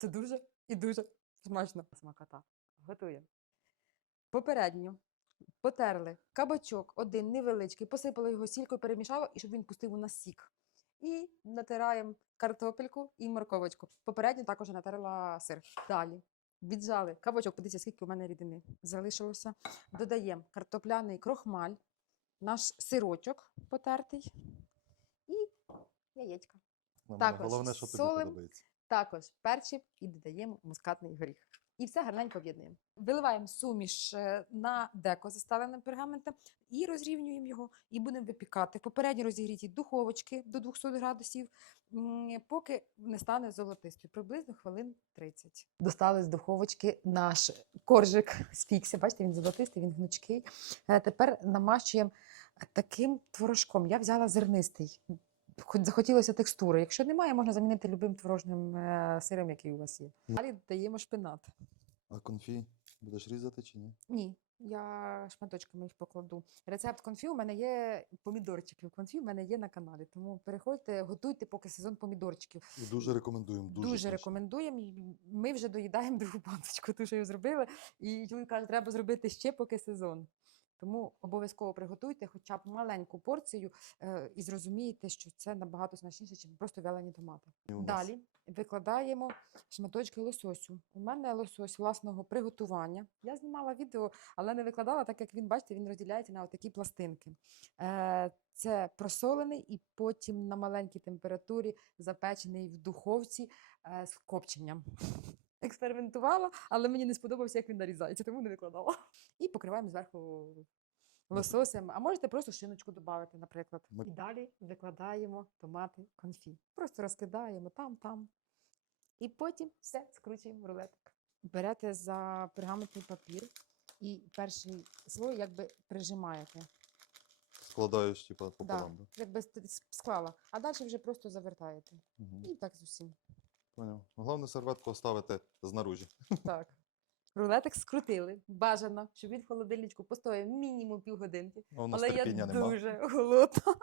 Це дуже і дуже смачно. Смакота. Готуємо. Попередньо потерли кабачок один невеличкий, посипали його сількою, перемішали, і щоб він пустив у нас сік. І натираємо картопельку і морковочку. Попередньо також натерла сир. Далі віджали кабачок, подивіться, скільки у мене рідини залишилося. Додаємо картопляний крохмаль, наш сирочок потертий і яєчка. Ну, Також Головне, що тобі подобається. Також перчик і додаємо мускатний горіх. І все гарненько об'єднуємо. Виливаємо суміш е, на деко заставленим пергаментом і розрівнюємо його, і будемо випікати в попередньо розігрітій духовочки до 200 градусів, поки не стане золотистою, приблизно хвилин 30. Достали з духовочки наш коржик з фіксі. Бачите, він золотистий, він гнучкий. Е, Тепер намащуємо таким творожком. Я взяла зернистий. Хоч захотілося текстури. Якщо немає, можна замінити любим творожним е, сиром, який у вас є. Далі додаємо шпинат. А конфі будеш різати чи ні? Ні, я шматочками їх покладу. Рецепт конфі у мене є помідорчиків. Конфі у мене є на каналі. Тому переходьте, готуйте поки сезон помідорчиків. І дуже рекомендуємо. Дуже, Дуже, рекомендуємо. Ми вже доїдаємо другу баночку, ту, що її зробили. І чоловік каже, треба зробити ще поки сезон. Тому обов'язково приготуйте хоча б маленьку порцію е, і зрозумієте, що це набагато смачніше, ніж просто вялені томати. Далі викладаємо шматочки лососю. У мене лосось власного приготування. Я знімала відео, але не викладала, так як він, бачите, він розділяється на такі пластинки. Е, Це просолений і потім на маленькій температурі запечений в духовці е, з копченням. Експериментувала, але мені не сподобався, як він нарізається, тому не викладала. І покриваємо зверху лососем. А можете просто шиночку додати, наприклад. Ми- І далі викладаємо томати конфі. Просто розкидаємо там, там. І потім все скручуємо в рулетик. Берете за пергаментний папір і перший слой якби прижимаєте. складаєш типа пополам. Да. якби с- склала. А далі вже просто завертаєте. Угу. І так з усім. Поняв. Головне серветку оставити знаружі. Так. Рулетик скрутили. Бажано, щоб він в холодильничку постояв мінімум півгодинки. А у нас Але я терпіння нема. дуже голодна.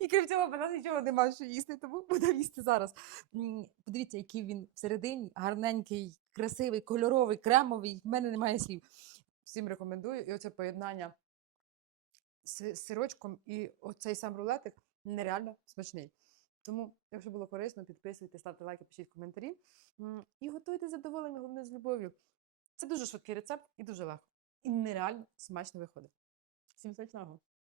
І крім цього, в нас нічого нема що їсти, тому буду їсти зараз. М, Подивіться, який він всередині, гарненький, красивий, кольоровий, кремовий. В мене немає слів. Всім рекомендую. І оце поєднання з сирочком і оцей сам рулетик нереально смачний. Тому, якщо було корисно, підписуйтесь, ставте лайки, пишіть коментарі. І готуйте задоволення, головне з любов'ю. Це дуже швидкий рецепт і дуже легко. І нереально смачно виходить. Всім смачного!